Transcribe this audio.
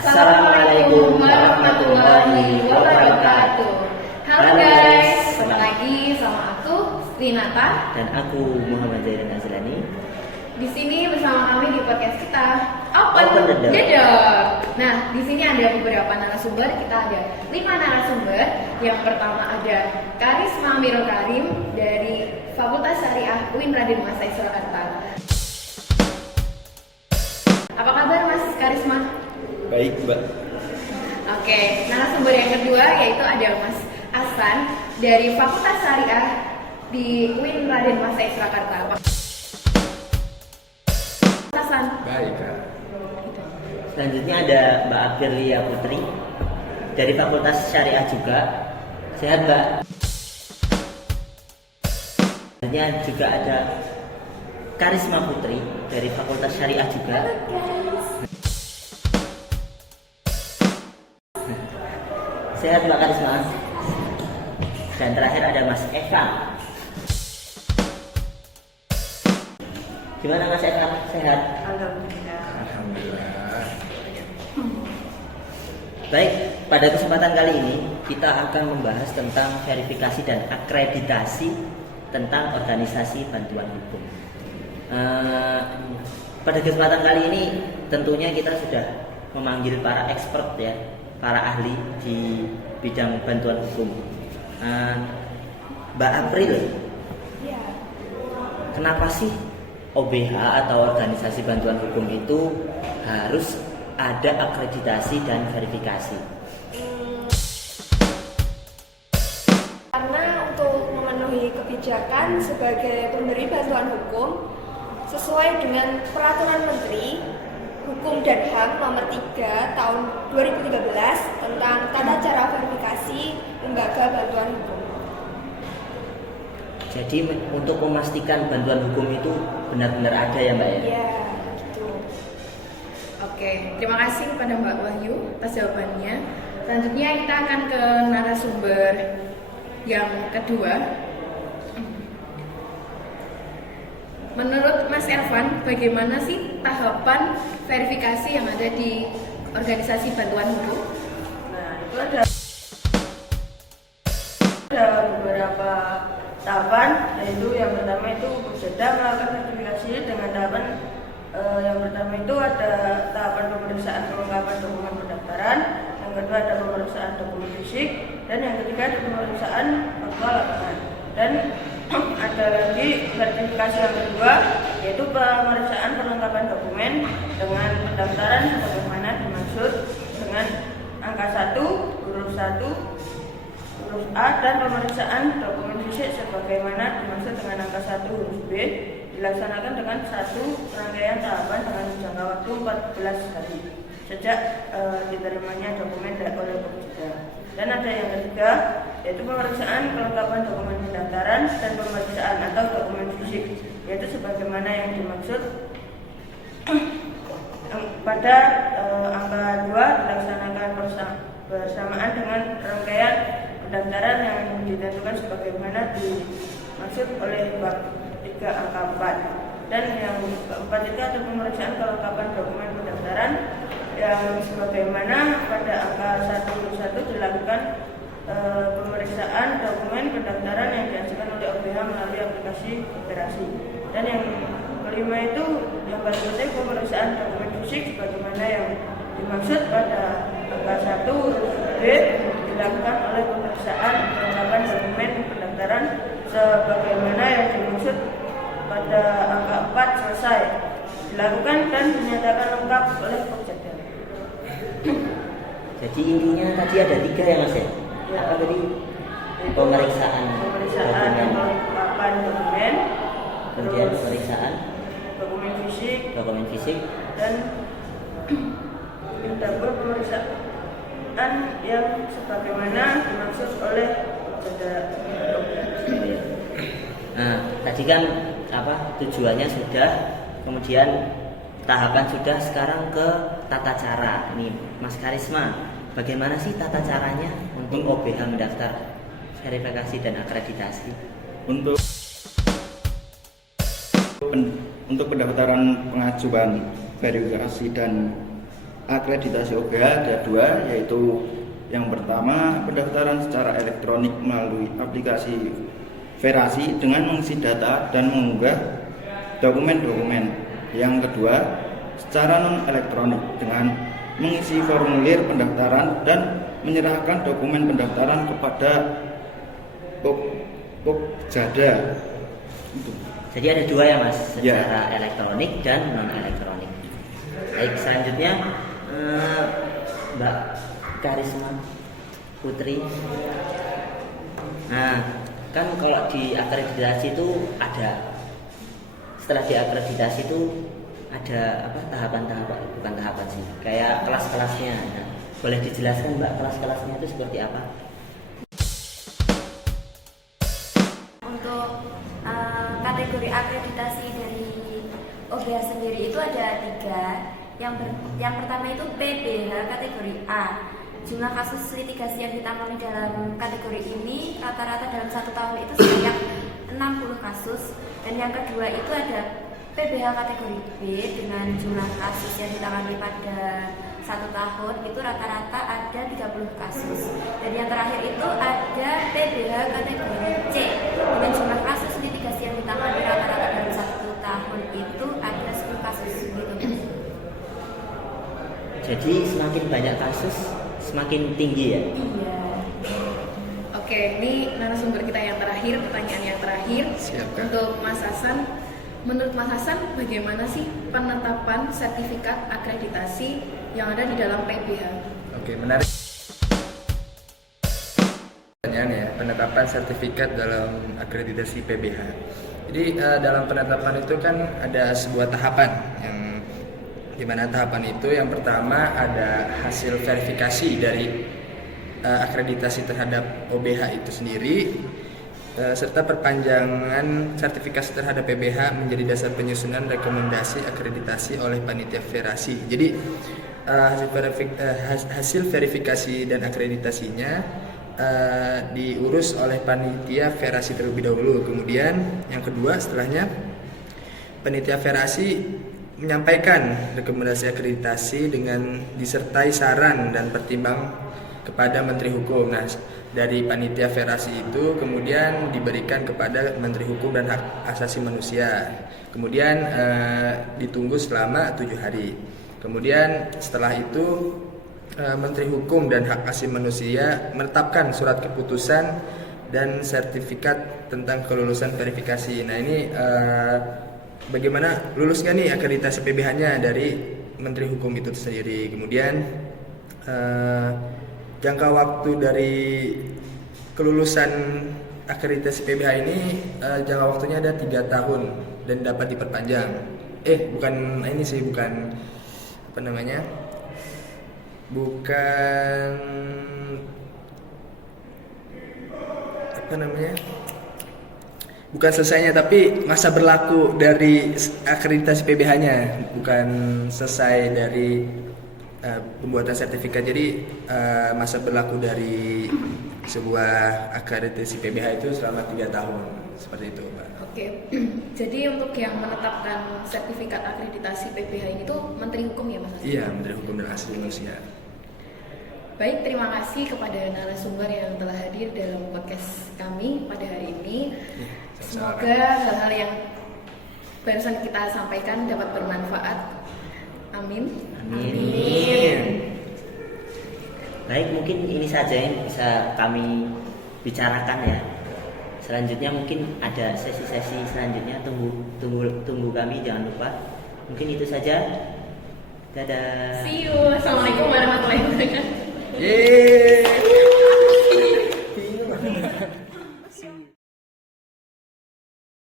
Assalamualaikum warahmatullahi wabarakatuh. Halo guys, kembali lagi sama aku Rinata dan aku Muhammad Zairan Azlani. Di sini bersama kami di podcast kita Open the Door. Nah, di sini ada beberapa narasumber. Kita ada 5 narasumber. Yang pertama ada Karisma Mirul Karim dari Fakultas Syariah UIN Raden Mas Surakarta. Apa kabar Mas Karisma? Baik, Mbak. Oke, narasumber yang kedua yaitu ada Mas Hasan dari Fakultas Syariah di UIN Raden Mas Surakarta. Hasan. Baik, Kak. Selanjutnya ada Mbak Afirlia Putri dari Fakultas Syariah juga. Sehat, Mbak? Selanjutnya juga ada Karisma Putri dari Fakultas Syariah juga. Sehat, Mbak Karisma? Dan terakhir ada Mas Eka. Gimana Mas Eka? Sehat? Alhamdulillah. Alhamdulillah. Baik, pada kesempatan kali ini kita akan membahas tentang verifikasi dan akreditasi tentang organisasi bantuan hukum. Pada kesempatan kali ini tentunya kita sudah memanggil para expert ya, para ahli di bidang bantuan hukum. Mbak April, Ya. kenapa sih OBH atau organisasi bantuan hukum itu harus ada akreditasi dan verifikasi? Karena untuk memenuhi kebijakan sebagai pemberi bantuan hukum sesuai dengan Peraturan Menteri Hukum dan HAM Nomor 3 Tahun 2013 tentang tata cara verifikasi lembaga bantuan hukum. Jadi untuk memastikan bantuan hukum itu benar-benar ada ya Mbak ya? Ya, gitu. Oke, terima kasih kepada Mbak Wahyu atas jawabannya. Selanjutnya kita akan ke narasumber yang kedua. Menurut Mas Ervan, bagaimana sih tahapan verifikasi yang ada di organisasi bantuan hukum? Nah, itu ada beberapa tahapan, yaitu yang pertama itu Pokja melakukan verifikasi dengan tahapan yang pertama itu ada tahapan pemeriksaan kelengkapan dokumen pendaftaran, yang kedua ada pemeriksaan dokumen fisik, dan yang ketiga ada pemeriksaan faktual lapangan. Dan ada lagi verifikasi yang kedua, yaitu pemeriksaan perlengkapan dokumen dengan pendaftaran sebagaimana dimaksud dengan angka 1, huruf 1, huruf A, dan pemeriksaan dokumen fisik sebagaimana dimaksud dengan angka 1 huruf B dilaksanakan dengan satu rangkaian tahapan dengan jangka waktu 14 hari sejak diterimanya dokumen oleh Pokja. Dan ada yang ketiga, yaitu pemeriksaan kelengkapan dokumen pendaftaran dan pemeriksaan atau dokumen fisik, yaitu sebagaimana yang dimaksud pada angka 2 dilaksanakan bersamaan dengan rangkaian pendaftaran yang ditentukan sebagaimana dimaksud oleh bab 3 angka 4. Dan yang keempat itu ada pemeriksaan kelengkapan dokumen pendaftaran yang sebagaimana pada angka 1 dilakukan pemeriksaan dokumen pendaftaran yang diajukan oleh OBH melalui aplikasi Koperasi. Dan yang kelima itu yang paling penting pemeriksaan dokumen fisik sebagaimana yang dimaksud pada angka 1 B dilakukan oleh pemeriksaan kelengkapan dokumen pendaftaran sebagaimana yang dimaksud pada angka 4 selesai dilakukan dan dinyatakan lengkap oleh Pokja. Jadi intinya tadi ada 3 ya Mas ya? Apa tadi? Pemeriksaan Pemeriksaan kelengkapan dokumen, kemudian terus pemeriksaan dokumen fisik, dan yang kedua pemeriksaan yang sebagaimana dimaksud oleh Pokja. Nah, tadi kan tujuannya sudah, kemudian tahapan sudah, sekarang ke tata cara. Nih, Mas Karisma, bagaimana sih tata caranya untuk OBH mendaftar verifikasi dan akreditasi? Untuk pendaftaran pengajuan verifikasi dan akreditasi OBH ada dua, yaitu yang pertama pendaftaran secara elektronik melalui aplikasi Verasi dengan mengisi data dan mengunggah dokumen-dokumen. Yang kedua secara non elektronik dengan mengisi formulir pendaftaran dan menyerahkan dokumen pendaftaran kepada Pokjada. Jadi ada dua ya Mas, Ya. secara elektronik dan non elektronik. Baik, selanjutnya Mbak Karisma Putri. Nah, kan kalau di akreditasi itu ada, setelah diakreditasi itu ada apa, tahapan-tahapan, bukan tahapan sih, kayak kelas-kelasnya. Nah, boleh dijelaskan Mbak kelas-kelasnya itu seperti apa? Untuk kategori akreditasi dari OBH sendiri itu ada 3. Yang pertama itu PBH kategori A. Jumlah kasus litigasi yang ditangani dalam kategori ini rata-rata dalam 1 tahun itu sebanyak 60 kasus. Dan yang kedua itu ada PBH kategori B dengan jumlah kasus yang ditangani pada 1 tahun itu rata-rata ada 30 kasus. Dan yang terakhir itu ada PBH kategori C dengan jumlah kasus litigasi yang ditangani rata-rata dalam 1 tahun itu ada 10 kasus gitu. Jadi semakin banyak kasus semakin tinggi ya? Iya. Oke, ini narasumber kita yang terakhir, pertanyaan yang terakhir. Siap, Kak. Untuk Mas Hasan, menurut Mas Hasan bagaimana sih penetapan sertifikat akreditasi yang ada di dalam PBH? Oke, menarik. Pertanyaan ya, penetapan sertifikat dalam akreditasi PBH. Jadi dalam penetapan itu kan ada sebuah tahapan yang dimana tahapan itu yang pertama ada hasil verifikasi dari akreditasi terhadap OBH itu sendiri, serta perpanjangan sertifikasi terhadap PBH menjadi dasar penyusunan rekomendasi akreditasi oleh panitia verasi. Jadi hasil verifikasi dan akreditasinya diurus oleh panitia verasi terlebih dahulu. Kemudian yang kedua setelahnya panitia verasi menyampaikan rekomendasi akreditasi dengan disertai saran dan pertimbang kepada Menteri Hukum. Nah, dari panitia verasi itu kemudian diberikan kepada Menteri Hukum dan Hak Asasi Manusia. Kemudian ditunggu selama 7 hari. Kemudian setelah itu Menteri Hukum dan Hak Asasi Manusia menetapkan surat keputusan dan sertifikat tentang kelulusan verifikasi. Nah, ini bagaimana lulus nggak nih akreditasi PBH-nya dari Menteri Hukum itu sendiri. Kemudian jangka waktu dari kelulusan akreditasi PBH ini jangka waktunya ada 3 tahun dan dapat diperpanjang. Bukan ini sih, bukan apa namanya? Bukan apa namanya? Bukan selesainya, tapi masa berlaku dari akreditasi PBH-nya, bukan selesai dari pembuatan sertifikat. Jadi masa berlaku dari sebuah akreditasi PBH itu selama 3 tahun, seperti itu, Pak. Oke, jadi untuk yang menetapkan sertifikat akreditasi PBH ini tuh Menteri Hukum ya Mas Hasan? Iya, Menteri Hukum dan Hak Asasi Manusia. Baik, terima kasih kepada narasumber yang telah hadir dalam podcast kami pada hari ini. Semoga hal-hal yang barusan kita sampaikan dapat bermanfaat. Amin. Amin. Baik, mungkin ini saja yang bisa kami bicarakan ya. Selanjutnya mungkin ada sesi-sesi selanjutnya, tunggu kami, jangan lupa. Mungkin itu saja. Dadah. See you. Assalamualaikum warahmatullahi wabarakatuh.